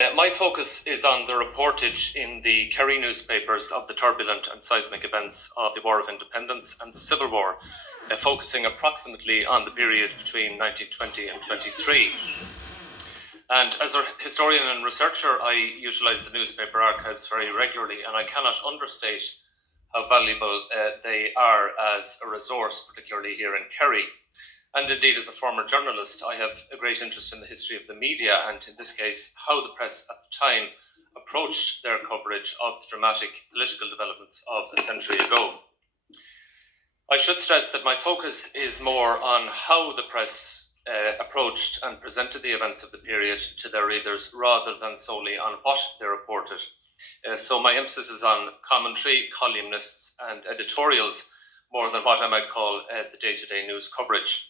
My focus is on the reportage in the Kerry newspapers of the turbulent and seismic events of the War of Independence and the Civil War, focusing approximately on the period between 1920 and 23. And as a historian and researcher, I utilise the newspaper archives very regularly, and I cannot understate how valuable they are as a resource, particularly here in Kerry. And indeed, as a former journalist, I have a great interest in the history of the media, and in this case, how the press at the time approached their coverage of the dramatic political developments of a century ago. I should stress that my focus is more on how the press approached and presented the events of the period to their readers, rather than solely on what they reported. So my emphasis is on commentary, columnists, and editorials, more than what I might call the day-to-day news coverage.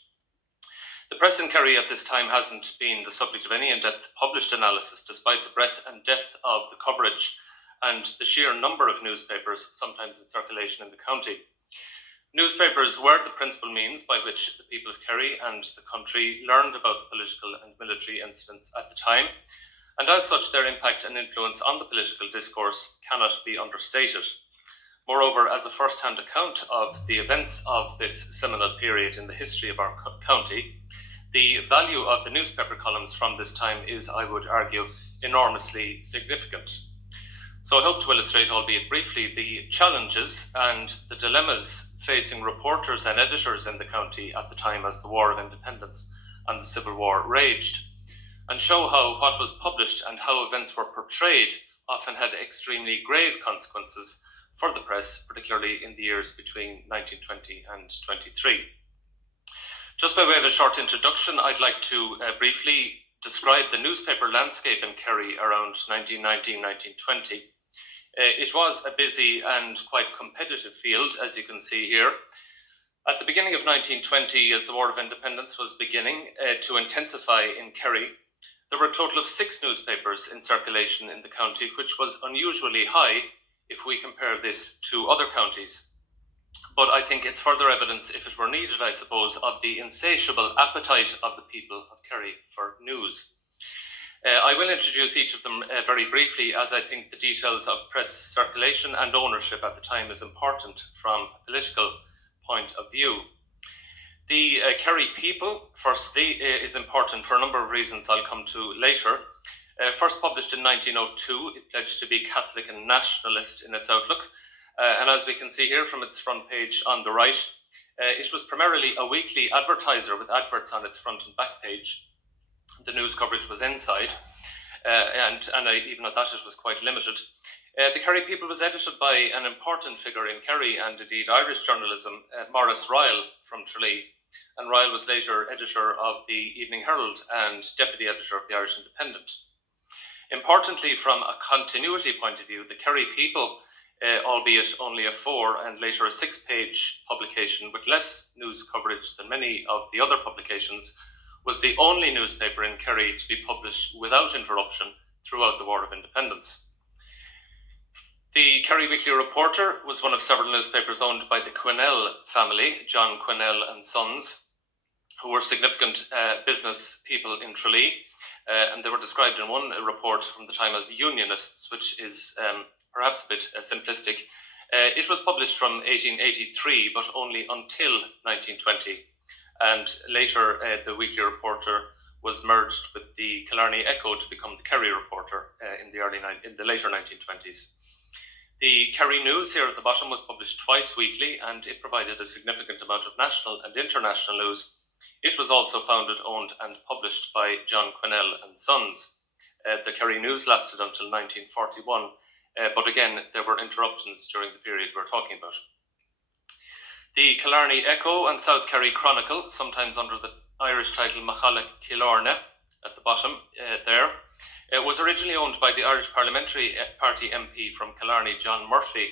The press in Kerry at this time hasn't been the subject of any in-depth published analysis, despite the breadth and depth of the coverage and the sheer number of newspapers sometimes in circulation in the county. Newspapers were the principal means by which the people of Kerry and the country learned about the political and military incidents at the time, and as such their impact and influence on the political discourse cannot be understated. Moreover, as a first-hand account of the events of this seminal period in the history of our county, the value of the newspaper columns from this time is, I would argue, enormously significant. So I hope to illustrate, albeit briefly, the challenges and the dilemmas facing reporters and editors in the county at the time as the War of Independence and the Civil War raged, and show how what was published and how events were portrayed often had extremely grave consequences for the press, particularly in the years between 1920 and 23. Just by way of a short introduction, I'd like to briefly describe the newspaper landscape in Kerry around 1919-1920. It was a busy and quite competitive field, as you can see here. At the beginning of 1920, as the War of Independence was beginning to intensify in Kerry, there were a total of 6 newspapers in circulation in the county, which was unusually high if we compare this to other counties. But I think it's further evidence, if it were needed, I suppose, of the insatiable appetite of the people of Kerry for news. I will introduce each of them very briefly, as I think the details of press circulation and ownership at the time is important from a political point of view. The Kerry People, firstly, is important for a number of reasons I'll come to later. First published in 1902, it pledged to be Catholic and nationalist in its outlook. And as we can see here from its front page on the right, it was primarily a weekly advertiser with adverts on its front and back page. The news coverage was inside, and even at that it was quite limited. The Kerry People was edited by an important figure in Kerry and indeed Irish journalism, Maurice Ryle from Tralee, and Ryle was later editor of the Evening Herald and deputy editor of the Irish Independent. Importantly, from a continuity point of view, the Kerry People, albeit only a 4 and later a 6-page publication with less news coverage than many of the other publications, was the only newspaper in Kerry to be published without interruption throughout the War of Independence. The Kerry Weekly Reporter was one of several newspapers owned by the Quinnell family, John Quinnell and Sons, who were significant business people in Tralee, and they were described in one report from the time as unionists, which is perhaps a bit simplistic. It was published from 1883, but only until 1920. And later, the Weekly Reporter was merged with the Killarney Echo to become the Kerry Reporter in the later 1920s. The Kerry News here at the bottom was published twice weekly, and it provided a significant amount of national and international news. It was also founded, owned, and published by John Quinnell and Sons. The Kerry News lasted until 1941, but again, there were interruptions during the period we're talking about. The Killarney Echo and South Kerry Chronicle, sometimes under the Irish title Machala Killarney at the bottom there, was originally owned by the Irish Parliamentary Party MP from Killarney, John Murphy,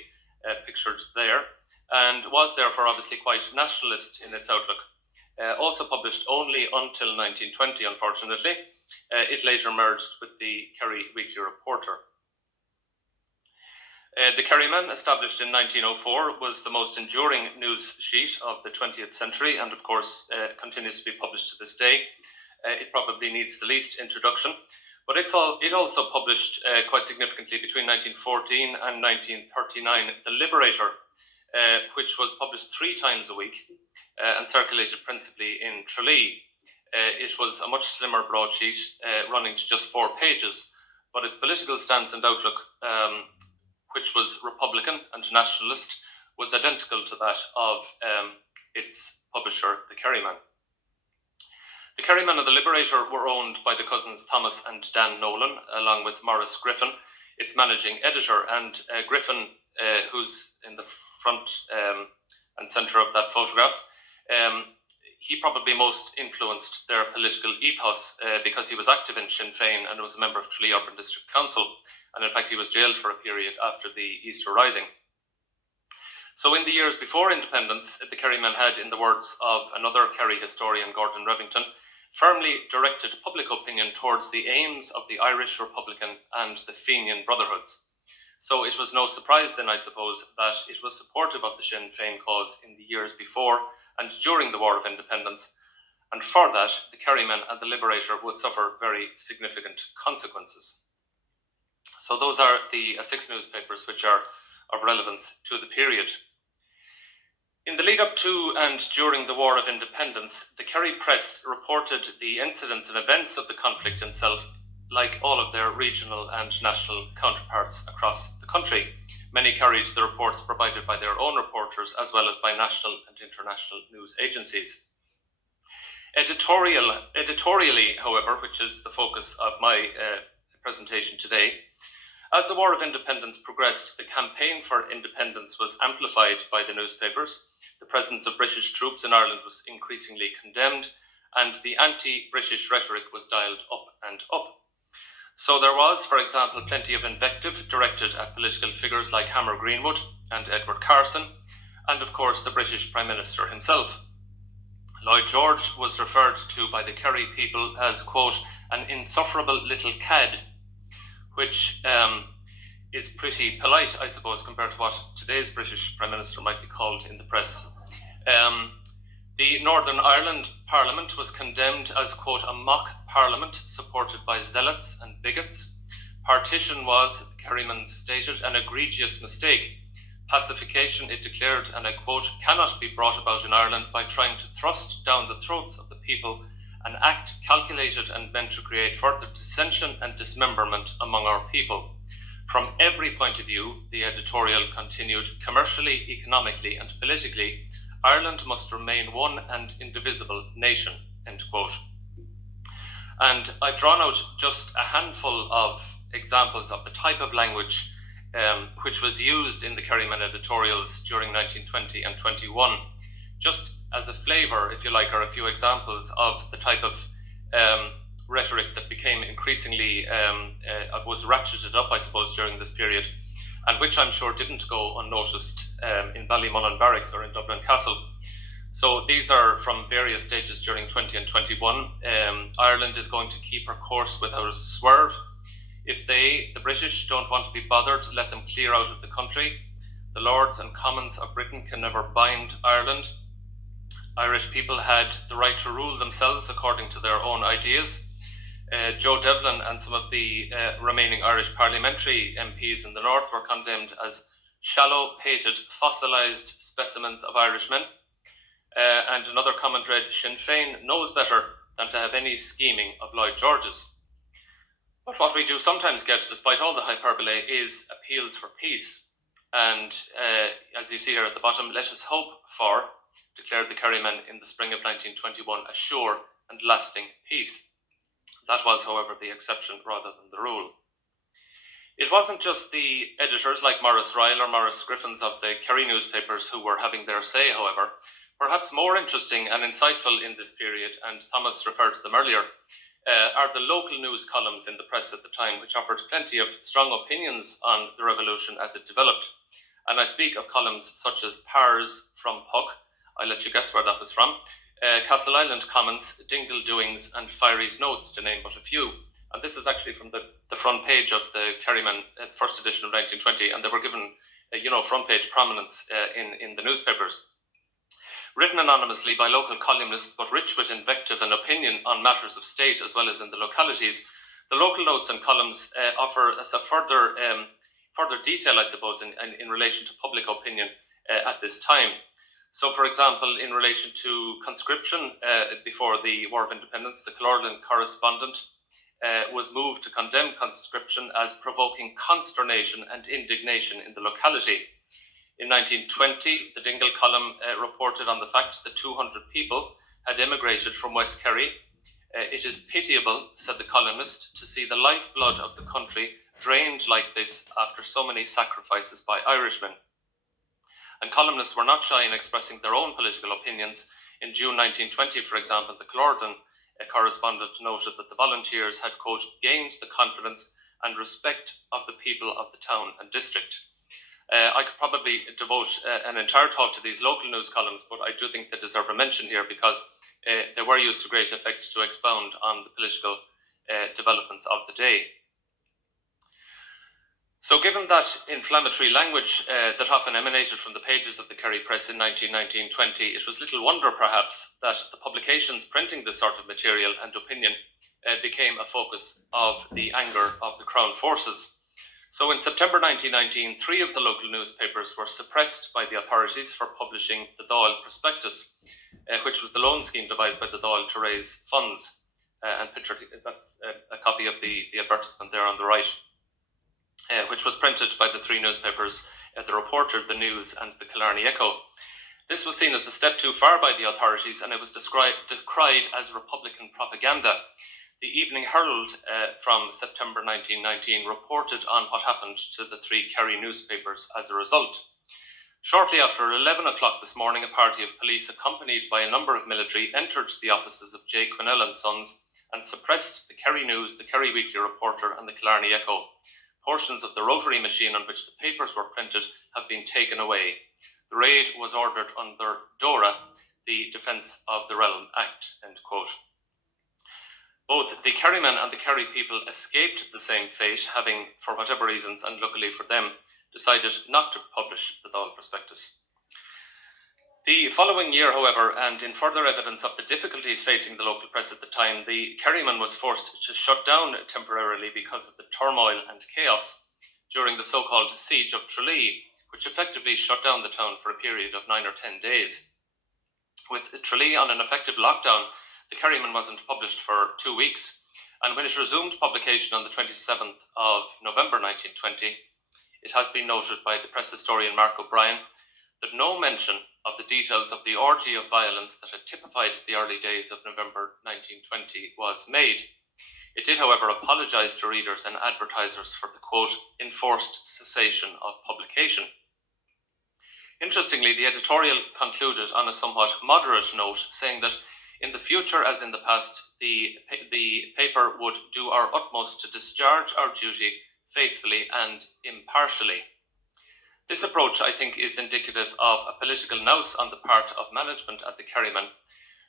pictured there, and was therefore obviously quite nationalist in its outlook. Also published only until 1920, unfortunately. It later merged with the Kerry Weekly Reporter. The Kerryman, established in 1904, was the most enduring news sheet of the 20th century and, of course, continues to be published to this day. It probably needs the least introduction. But it also published quite significantly between 1914 and 1939 The Liberator, which was published 3 times a week and circulated principally in Tralee. It was a much slimmer broadsheet, running to just 4 pages, but its political stance and outlook, which was Republican and nationalist, was identical to that of its publisher, the Kerryman. The Kerryman and the Liberator were owned by the cousins Thomas and Dan Nolan, along with Maurice Griffin, its managing editor. And Griffin, who's in the front and centre of that photograph, he probably most influenced their political ethos because he was active in Sinn Féin and was a member of Tralee Urban District Council. And in fact, he was jailed for a period after the Easter Rising. So in the years before independence, the Kerryman had, in the words of another Kerry historian, Gordon Revington, firmly directed public opinion towards the aims of the Irish Republican and the Fenian Brotherhoods. So it was no surprise then, I suppose, that it was supportive of the Sinn Féin cause in the years before and during the War of Independence, and for that, the Kerryman and the Liberator would suffer very significant consequences. So those are the 6 newspapers which are of relevance to the period. In the lead up to and during the War of Independence, the Kerry press reported the incidents and events of the conflict itself, like all of their regional and national counterparts across the country. Many carried the reports provided by their own reporters, as well as by national and international news agencies. Editorially, however, which is the focus of my presentation today, as the War of Independence progressed, the campaign for independence was amplified by the newspapers. The presence of British troops in Ireland was increasingly condemned, and the anti-British rhetoric was dialed up and up. So there was, for example, plenty of invective directed at political figures like Hammer Greenwood and Edward Carson, and of course the British Prime Minister himself. Lloyd George was referred to by the Kerry people as, quote, an insufferable little cad, which is pretty polite, I suppose, compared to what today's British Prime Minister might be called in the press. The Northern Ireland Parliament was condemned as, quote, a mock parliament supported by zealots and bigots. Partition was, the Kerryman stated, an egregious mistake. Pacification, it declared, and I quote, cannot be brought about in Ireland by trying to thrust down the throats of the people an act calculated and meant to create further dissension and dismemberment among our people. From every point of view, the editorial continued, commercially, economically, and politically, Ireland must remain one and indivisible nation, end quote. And I've drawn out just a handful of examples of the type of language which was used in the Kerryman editorials during 1920 and 21, just as a flavour, if you like, or a few examples of the type of rhetoric that became increasingly, was ratcheted up, I suppose, during this period, and which I'm sure didn't go unnoticed in Ballymullen Barracks or in Dublin Castle. So these are from various stages during 20 and 21. Ireland is going to keep her course without a swerve. If they, the British, don't want to be bothered, let them clear out of the country. The Lords and Commons of Britain can never bind Ireland. Irish people had the right to rule themselves according to their own ideas. Joe Devlin and some of the remaining Irish parliamentary MPs in the north were condemned as shallow-pated, fossilised specimens of Irishmen. And another comment read, Sinn Féin knows better than to have any scheming of Lloyd George's. But what we do sometimes get, despite all the hyperbole, is appeals for peace. And as you see here at the bottom, let us hope for, declared the Kerryman in the spring of 1921, a sure and lasting peace. That was, however, the exception rather than the rule. It wasn't just the editors like Maurice Ryle or Maurice Griffins of the Kerry newspapers who were having their say, however. Perhaps more interesting and insightful in this period, and Thomas referred to them earlier, are the local news columns in the press at the time, which offered plenty of strong opinions on the revolution as it developed. And I speak of columns such as Pars from Puck, I'll let you guess where that was from, Castle Island Comments, Dingle Doings, and Fiery's Notes, to name but a few. And this is actually from the front page of the Kerryman, first edition of 1920, and they were given, front page prominence in the newspapers. Written anonymously by local columnists, but rich with invective and opinion on matters of state as well as in the localities, The local notes and columns offer us a further detail, I suppose, in relation to public opinion at this time. So, for example, in relation to conscription before the War of Independence, the Colorland correspondent was moved to condemn conscription as provoking consternation and indignation in the locality. In 1920, the Dingle column reported on the fact that 200 people had emigrated from West Kerry. It is pitiable, said the columnist, to see the lifeblood of the country drained like this after so many sacrifices by Irishmen. And columnists were not shy in expressing their own political opinions. In June 1920, for example, the Culloden correspondent noted that the volunteers had, quote, gained the confidence and respect of the people of the town and district. I could probably devote an entire talk to these local news columns, but I do think they deserve a mention here because they were used to great effect to expound on the political developments of the day. So given that inflammatory language that often emanated from the pages of the Kerry Press in 1919-20, it was little wonder perhaps that the publications printing this sort of material and opinion became a focus of the anger of the Crown forces. So in September 1919, 3 of the local newspapers were suppressed by the authorities for publishing the Dáil prospectus, which was the loan scheme devised by the Dáil to raise funds. And picture, that's a copy of the advertisement there on the right. Which was printed by the 3 newspapers, the Reporter, the News and the Killarney Echo. This was seen as a step too far by the authorities and it was decried as Republican propaganda. The Evening Herald from September 1919 reported on what happened to the 3 Kerry newspapers as a result. Shortly after 11 o'clock this morning, a party of police accompanied by a number of military entered the offices of J. Quinnell and Sons and suppressed the Kerry News, the Kerry Weekly Reporter and the Killarney Echo. Portions of the rotary machine on which the papers were printed have been taken away. The raid was ordered under DORA, the Defence of the Realm Act, end quote. Both the Kerrymen and the Kerry people escaped the same fate, having, for whatever reasons, and luckily for them, decided not to publish the Dáil prospectus. The following year, however, and in further evidence of the difficulties facing the local press at the time, the Kerryman was forced to shut down temporarily because of the turmoil and chaos during the so-called Siege of Tralee, which effectively shut down the town for a period of 9 or 10 days. With Tralee on an effective lockdown, the Kerryman wasn't published for 2 weeks, and when it resumed publication on the 27th of November 1920, it has been noted by the press historian Mark O'Brien that no mention of the details of the orgy of violence that had typified the early days of November 1920 was made. It did, however, apologise to readers and advertisers for the, quote, enforced cessation of publication. Interestingly, the editorial concluded on a somewhat moderate note, saying that in the future, as in the past, the paper would do our utmost to discharge our duty faithfully and impartially. This approach, I think, is indicative of a political nous on the part of management at the Kerryman.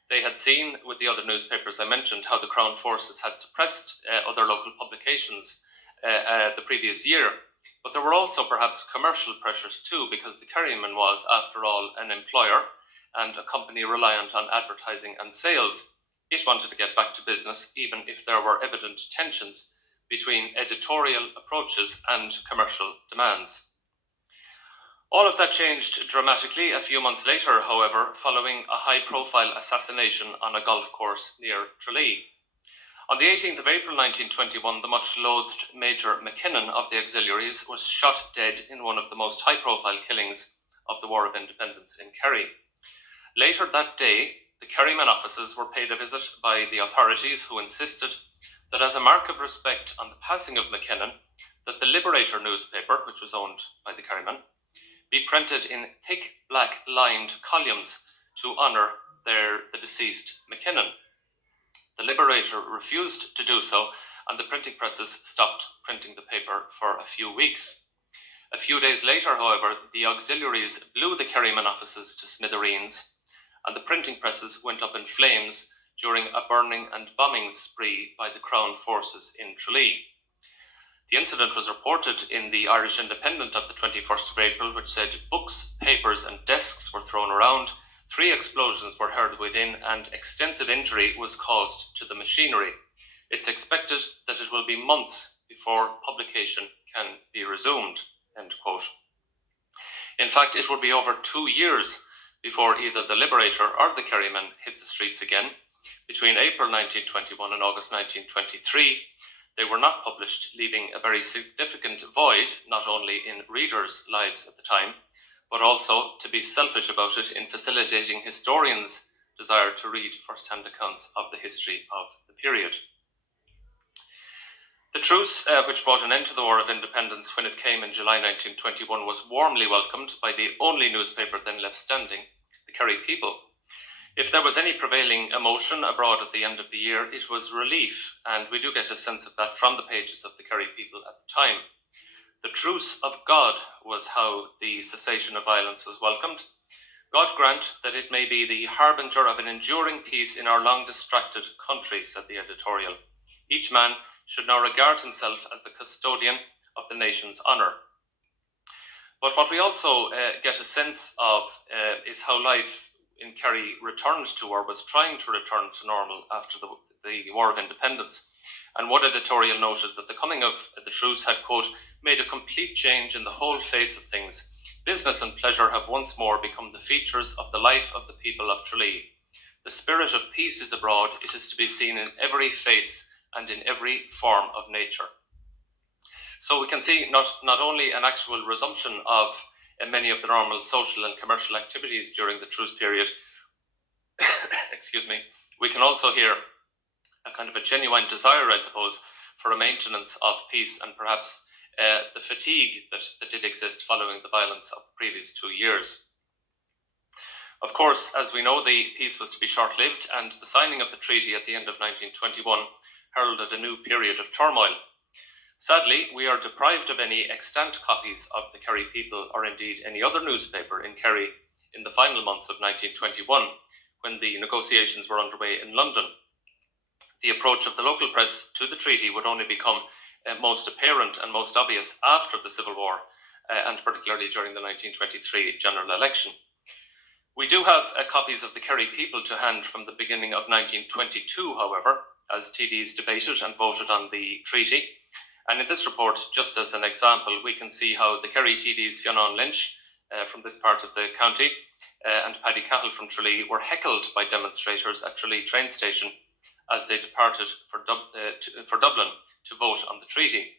They had seen with the other newspapers I mentioned how the Crown forces had suppressed other local publications the previous year, but there were also perhaps commercial pressures too, because the Kerryman was, after all, an employer and a company reliant on advertising and sales. It wanted to get back to business, even if there were evident tensions between editorial approaches and commercial demands. All of that changed dramatically a few months later, however, following a high-profile assassination on a golf course near Tralee. On the 18th of April 1921, the much-loathed Major McKinnon of the Auxiliaries was shot dead in one of the most high-profile killings of the War of Independence in Kerry. Later that day, the Kerryman offices were paid a visit by the authorities, who insisted that as a mark of respect on the passing of McKinnon, that the Liberator newspaper, which was owned by the Kerryman, be printed in thick black lined columns to honour the deceased McKinnon. The Liberator refused to do so, and the printing presses stopped printing the paper for a few weeks. A few days later, however, the Auxiliaries blew the Kerryman offices to smithereens, and the printing presses went up in flames during a burning and bombing spree by the Crown forces in Tralee. The incident was reported in the Irish Independent of the 21st of April, which said books, papers and desks were thrown around, 3 explosions were heard within, and extensive injury was caused to the machinery. It's expected that it will be months before publication can be resumed, end quote. In fact, it would be over 2 years before either the Liberator or the Kerrymen hit the streets again. Between April 1921 and August 1923, they were not published, leaving a very significant void, not only in readers' lives at the time, but also, to be selfish about it, in facilitating historians' desire to read first-hand accounts of the history of the period. The truce, which brought an end to the War of Independence when it came in July 1921, was warmly welcomed by the only newspaper then left standing, the Kerry People. If there was any prevailing emotion abroad at the end of the year, it was relief, and we do get a sense of that from the pages of the Kerry People at the time. The truce of God was how the cessation of violence was welcomed. God grant that it may be the harbinger of an enduring peace in our long distracted country, said the editorial. Each man should now regard himself as the custodian of the nation's honour. But what we also get a sense of is how life in Kerry returned to, or was trying to return to, normal after the War of Independence. And one editorial noted that the coming of the truce had, quote, made a complete change in the whole face of things. Business and pleasure have once more become the features of the life of the people of Tralee. The spirit of peace is abroad. It is to be seen in every face and in every form of nature. So we can see not only an actual resumption of many of the normal social and commercial activities during the truce period, excuse me, we can also hear a kind of a genuine desire, I suppose, for a maintenance of peace and perhaps the fatigue that did exist following the violence of the previous 2 years. Of course, as we know, the peace was to be short-lived, and the signing of the treaty at the end of 1921 heralded a new period of turmoil. Sadly, we are deprived of any extant copies of the Kerry People, or indeed any other newspaper in Kerry, in the final months of 1921, when the negotiations were underway in London. The approach of the local press to the treaty would only become most apparent and most obvious after the Civil War, and particularly during the 1923 general election. We do have copies of the Kerry People to hand from the beginning of 1922, however, as TDs debated and voted on the treaty. And in this report, just as an example, we can see how the Kerry TDs Fionn Lynch from this part of the county and Paddy Cahill from Tralee were heckled by demonstrators at Tralee train station as they departed for Dublin to vote on the treaty.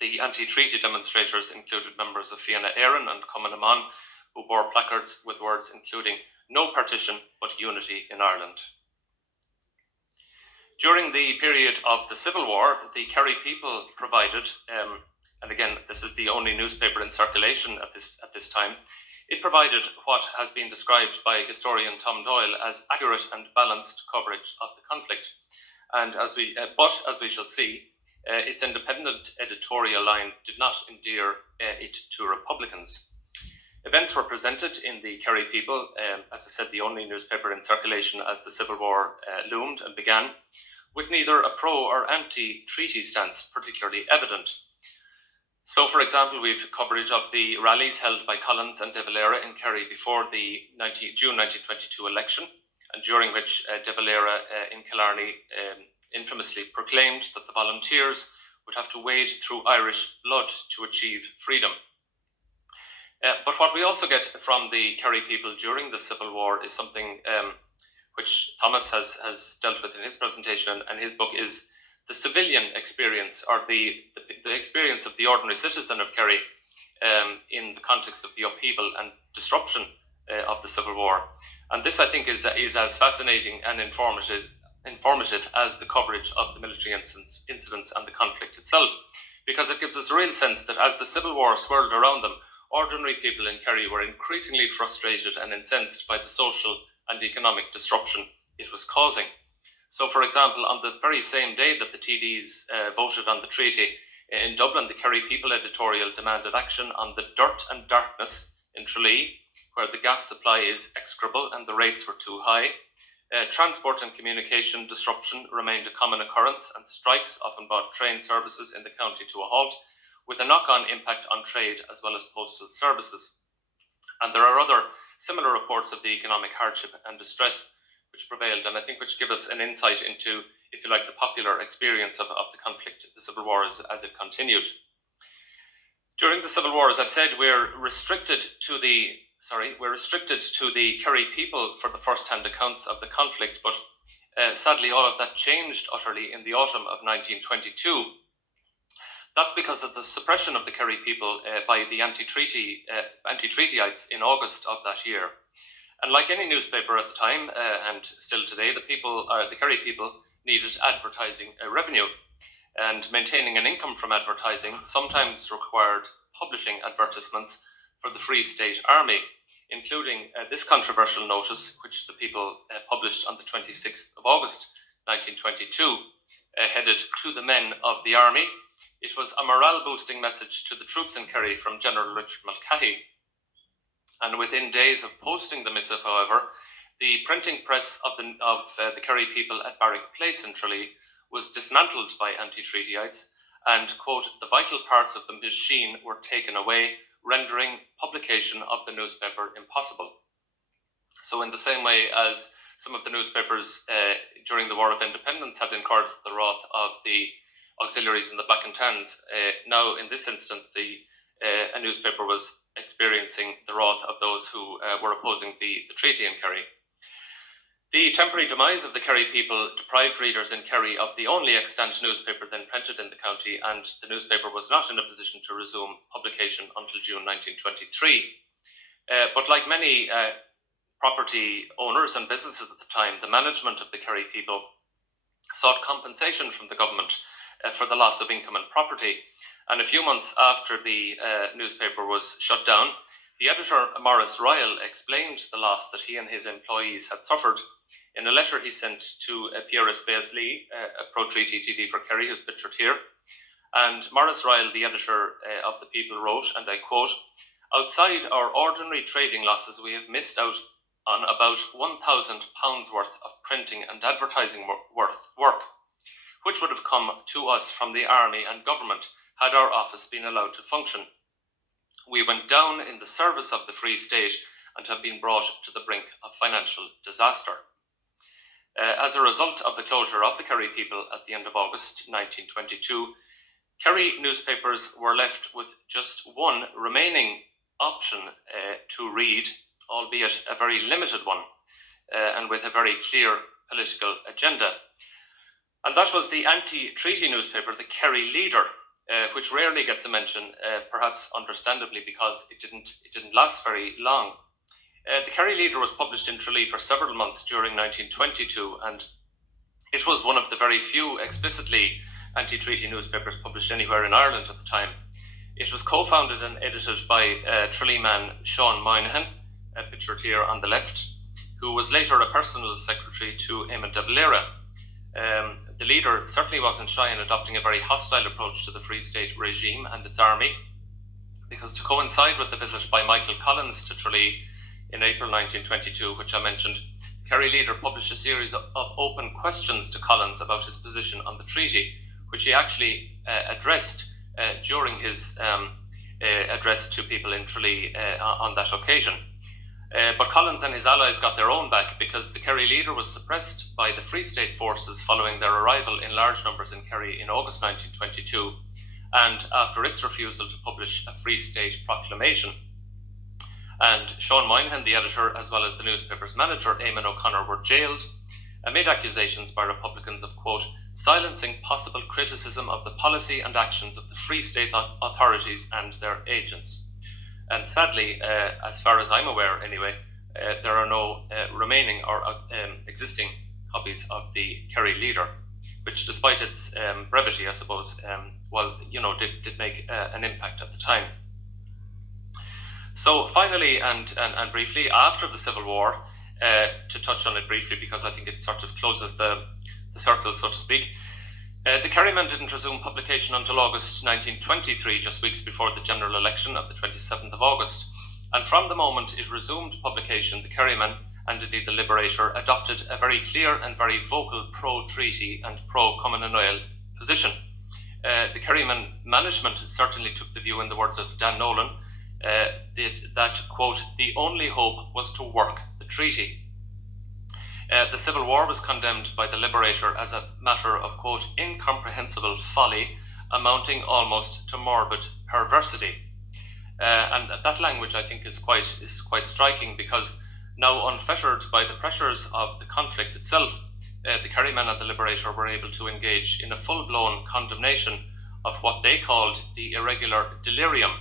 The anti-treaty demonstrators included members of Fianna Éireann and Cumann Amon, who bore placards with words including "No partition, but unity in Ireland." During the period of the Civil War, the Kerry People provided, and again, this is the only newspaper in circulation at this time, it provided what has been described by historian Tom Doyle as accurate and balanced coverage of the conflict. And as we shall see, its independent editorial line did not endear it to Republicans. Events were presented in the Kerry People, as I said, the only newspaper in circulation as the Civil War loomed and began, with neither a pro or anti-treaty stance particularly evident. So, for example, we've coverage of the rallies held by Collins and De Valera in Kerry before the June 1922 election, and during which De Valera in Killarney infamously proclaimed that the volunteers would have to wade through Irish blood to achieve freedom. But what we also get from the Kerry People during the Civil War is something which Thomas has dealt with in his presentation and his book, is the civilian experience, or the experience of the ordinary citizen of Kerry in the context of the upheaval and disruption of the Civil War. And this, I think, is as fascinating and informative as the coverage of the military incidents and the conflict itself, because it gives us a real sense that as the Civil War swirled around them, ordinary people in Kerry were increasingly frustrated and incensed by the social and economic disruption it was causing. So, for example, on the very same day that the TDs voted on the treaty in Dublin, the Kerry People editorial demanded action on the dirt and darkness in Tralee, where the gas supply is execrable and the rates were too high. Transport and communication disruption remained a common occurrence, and strikes often brought train services in the county to a halt, with a knock-on impact on trade as well as postal services. And there are other similar reports of the economic hardship and distress which prevailed, and I think which give us an insight into, if you like, the popular experience of the conflict, the Civil War, as it continued. During the Civil War, as I've said, we're restricted to the Kerry people for the first-hand accounts of the conflict, but sadly all of that changed utterly in the autumn of 1922. That's because of the suppression of the Kerry people by the anti-treatyites in August of that year. And like any newspaper at the time, and still today, the Kerry people needed advertising revenue. And maintaining an income from advertising sometimes required publishing advertisements for the Free State Army, including this controversial notice, which the people published on the 26th of August 1922, headed "To the Men of the Army." It was a morale-boosting message to the troops in Kerry from General Richard Mulcahy. And within days of posting the missive, however, the printing press of the Kerry people at Barrack Place in Tralee was dismantled by anti-treatyites, and, quote, "the vital parts of the machine were taken away, rendering publication of the newspaper impossible." So in the same way as some of the newspapers during the War of Independence had incurred the wrath of the auxiliaries in the Black and Tans, now in this instance a newspaper was experiencing the wrath of those who were opposing the treaty in Kerry. The temporary demise of the Kerry people deprived readers in Kerry of the only extant newspaper then printed in the county, and the newspaper was not in a position to resume publication until June 1923. But like many property owners and businesses at the time, the management of the Kerry people sought compensation from the government for the loss of income and property. And a few months after the newspaper was shut down, the editor, Maurice Ryle, explained the loss that he and his employees had suffered in a letter he sent to Pierre Beasley, a pro-treaty TD for Kerry, who's pictured here. And Maurice Ryle, the editor of the People, wrote, and I quote, "Outside our ordinary trading losses, we have missed out on about £1,000 worth of printing and advertising work, which would have come to us from the army and government had our office been allowed to function. We went down in the service of the Free State and have been brought to the brink of financial disaster." As a result of the closure of the Kerry people at the end of August 1922, Kerry newspapers were left with just one remaining option to read, albeit a very limited one, and with a very clear political agenda. And that was the anti-treaty newspaper, the Kerry Leader, which rarely gets a mention, perhaps understandably because it didn't last very long. The Kerry Leader was published in Tralee for several months during 1922, and it was one of the very few explicitly anti-treaty newspapers published anywhere in Ireland at the time. It was co-founded and edited by Tralee man Sean Moynihan, pictured here on the left, who was later a personal secretary to Eamon de Valera. The Leader certainly wasn't shy in adopting a very hostile approach to the Free State regime and its army, because to coincide with the visit by Michael Collins to Tralee in April 1922, which I mentioned, Kerry Leader published a series of open questions to Collins about his position on the treaty, which he actually addressed during his address to people in Tralee on that occasion. But Collins and his allies got their own back, because the Kerry Leader was suppressed by the Free State forces following their arrival in large numbers in Kerry in August 1922, and after its refusal to publish a Free State proclamation. And Sean Moynihan, the editor, as well as the newspaper's manager, Eamon O'Connor, were jailed amid accusations by Republicans of, quote, "silencing possible criticism of the policy and actions of the Free State authorities and their agents." And sadly, as far as I'm aware anyway, there are no remaining or existing copies of the Kerry Leader, which, despite its brevity, I suppose, did make an impact at the time. So finally and briefly, after the Civil War, to touch on it briefly because I think it sort of closes the circle, so to speak, the Kerryman didn't resume publication until August 1923, just weeks before the general election of the 27th of August. And from the moment it resumed publication, the Kerryman, and indeed the Liberator, adopted a very clear and very vocal pro-treaty and pro-Commonwealth position. The Kerryman management certainly took the view, in the words of Dan Nolan, that, quote, "the only hope was to work the treaty." The Civil War was condemned by the Liberator as a matter of, quote, incomprehensible folly, amounting almost to morbid perversity. And that language, I think, is quite striking, because now unfettered by the pressures of the conflict itself, the Kerrymen and the Liberator were able to engage in a full-blown condemnation of what they called the irregular delirium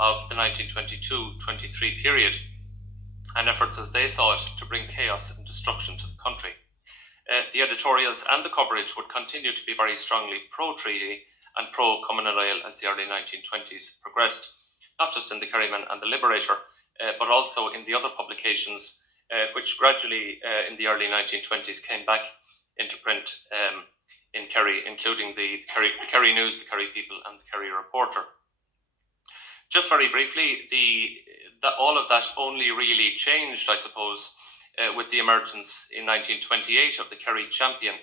of the 1922-23 period, and efforts, as they saw it, to bring chaos and destruction to the country. The editorials and the coverage would continue to be very strongly pro-treaty and pro-Commonwealth as the early 1920s progressed, not just in the Kerryman and the Liberator, but also in the other publications, which gradually in the early 1920s came back into print in Kerry, including the Kerry News, the Kerry People, and the Kerry Reporter. Just very briefly, all of that only really changed, I suppose, with the emergence in 1928 of the Kerry Champion,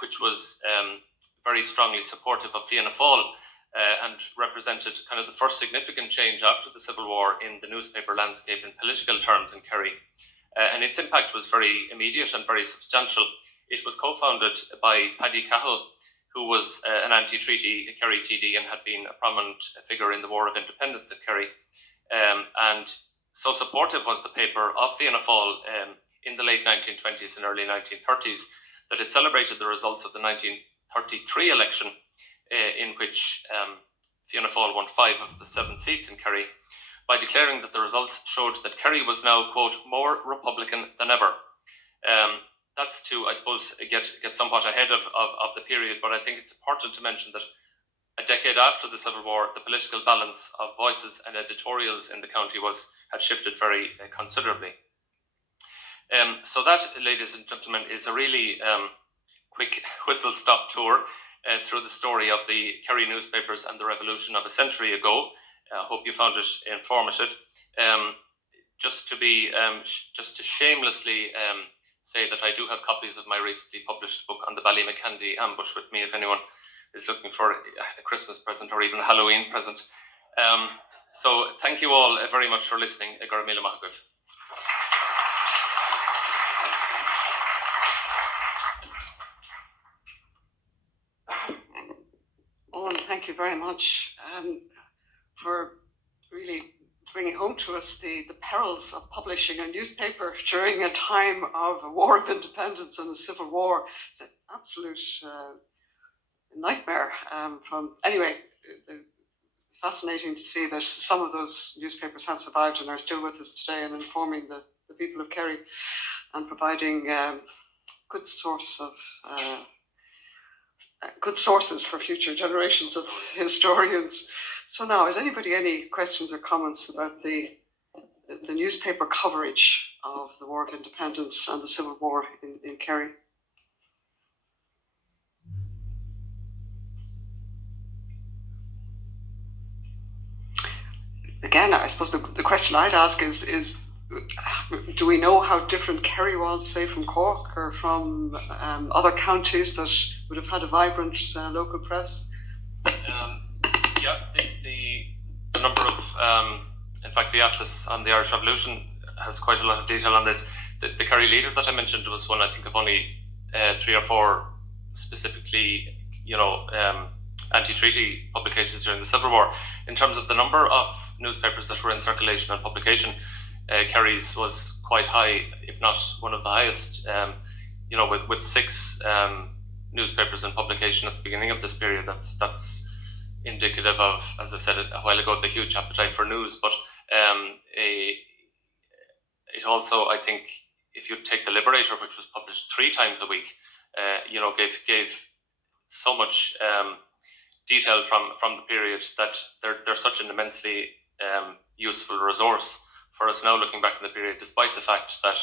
which was very strongly supportive of Fianna Fáil and represented kind of the first significant change after the Civil War in the newspaper landscape in political terms in Kerry. And its impact was very immediate and very substantial. It was co-founded by Paddy Cahill, who was an anti-treaty Kerry TD and had been a prominent figure in the War of Independence in Kerry. And so supportive was the paper of Fianna Fáil in the late 1920s and early 1930s that it celebrated the results of the 1933 election, in which Fianna Fáil won 5 of the 7 seats in Kerry, by declaring that the results showed that Kerry was now, quote, more Republican than ever. That's to, I suppose, get somewhat ahead of the period, but I think it's important to mention that a decade after the Civil War, the political balance of voices and editorials in the county had shifted very considerably. So that, ladies and gentlemen, is a really quick whistle-stop tour through the story of the Kerry newspapers and the revolution of a century ago. I hope you found it informative. Just to shamelessly say that I do have copies of my recently published book on the Ballymacandie ambush with me if anyone is looking for a Christmas present or even a Halloween present. So thank you all very much for listening. Owen, thank you very much for really bringing home to us the perils of publishing a newspaper during a time of a war of independence and a civil war. It's an absolute nightmare. Anyway, fascinating to see that some of those newspapers have survived and are still with us today and informing the people of Kerry and providing good sources for future generations of historians. So now, has anybody any questions or comments about the newspaper coverage of the War of Independence and the Civil War in Kerry? Again, I suppose the question I'd ask is do we know how different Kerry was, say, from Cork or from other counties that would have had a vibrant local press? Yeah, the number of, in fact, the Atlas on the Irish Revolution has quite a lot of detail on this. The Kerry Leader that I mentioned was one, I think, of only 3 or 4 specifically, anti-treaty publications during the Civil War. In terms of the number of newspapers that were in circulation and publication, Kerry's was quite high, if not one of the highest, with 6 newspapers in publication at the beginning of this period. That's indicative of, as I said a while ago, the huge appetite for news. But it also, I think, if you take the Liberator, which was published 3 times a week, gave so much detail from the period that they're such an immensely useful resource for us now looking back in the period, despite the fact that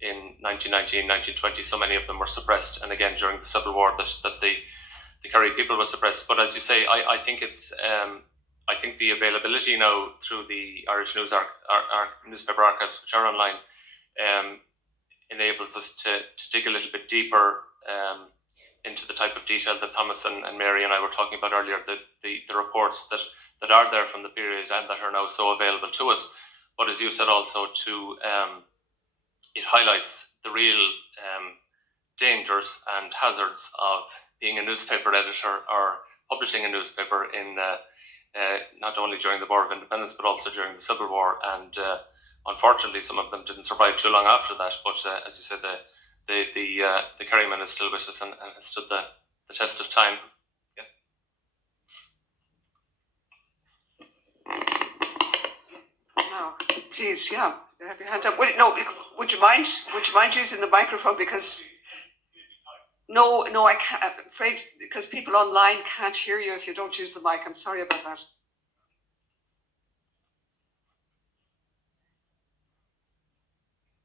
in 1919, 1920, so many of them were suppressed, and again during the Civil War that the Kerry People was suppressed. But as you say, I think it's I think the availability now through the Irish News newspaper archives, which are online, enables us to dig a little bit deeper into the type of detail that Thomas and Mary and I were talking about earlier, the reports that are there from the period and that are now so available to us. But as you said also, to it highlights the real dangers and hazards of being a newspaper editor or publishing a newspaper in not only during the War of Independence but also during the Civil War. And unfortunately, some of them didn't survive too long after that. But as you said, the Kerryman is still with us and has stood the test of time. Now, please, yeah, have your hand up. No, would you mind using the microphone, because no, I can't. I'm afraid because people online can't hear you if you don't use the mic. I'm sorry about that.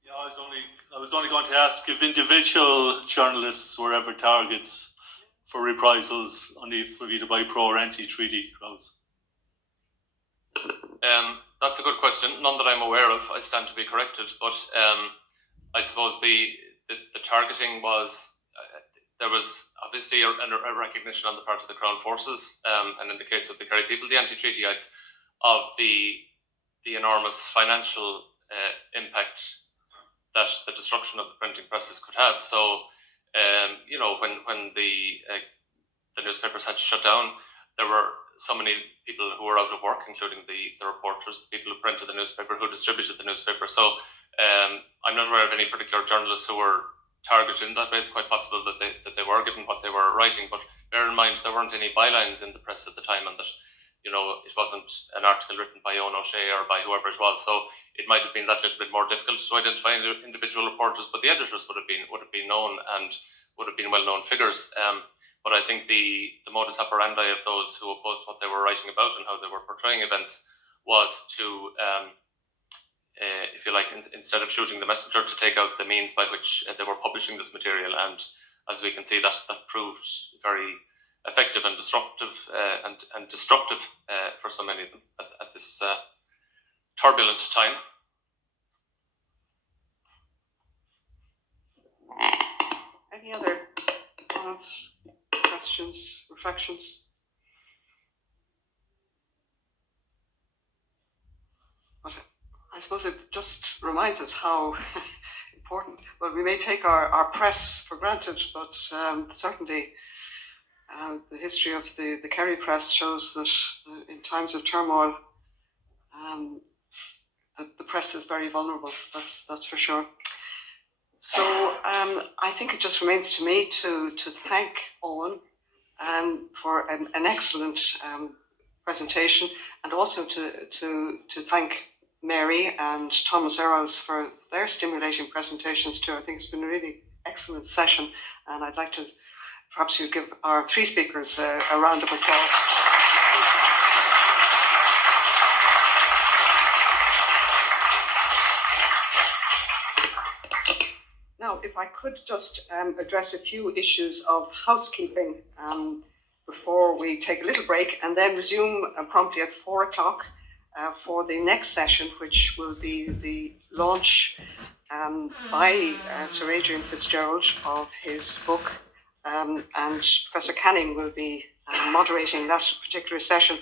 Yeah, I was only going to ask if individual journalists were ever targets for reprisals either by pro or anti-treaty crowds. That's a good question. None that I'm aware of. I stand to be corrected, but I suppose the targeting was there was obviously a recognition on the part of the Crown Forces, and in the case of the Kerry people, the anti-treatyites, of the enormous financial impact that the destruction of the printing presses could have. So, when the newspapers had to shut down, there were so many people who were out of work, including the reporters, the people who printed the newspaper, who distributed the newspaper. So I'm not aware of any particular journalists who were targeted in that way. It's quite possible that they were, given what they were writing. But bear in mind, there weren't any bylines in the press at the time, and that it wasn't an article written by Owen O'Shea or by whoever it was. So it might have been that little bit more difficult to identify individual reporters, but the editors would have been known and would have been well-known figures. But I think the modus operandi of those who opposed what they were writing about and how they were portraying events was to, if you like, instead of shooting the messenger, to take out the means by which they were publishing this material. And as we can see, that proved very effective and destructive for so many of them at this turbulent time. Any other comments, questions, reflections? But I suppose it just reminds us how important. Well, we may take our press for granted, but certainly the history of the Kerry press shows that in times of turmoil, the press is very vulnerable. That's for sure. So I think it just remains to me to thank Owen for an excellent presentation, and also to thank Mary and Thomas Earls for their stimulating presentations too. I think it's been a really excellent session, and I'd like to perhaps you give our three speakers a round of applause. Now, if I could just address a few issues of housekeeping before we take a little break, and then resume promptly at 4 o'clock for the next session, which will be the launch by Sir Adrian Fitzgerald of his book, and Professor Canning will be moderating that particular session.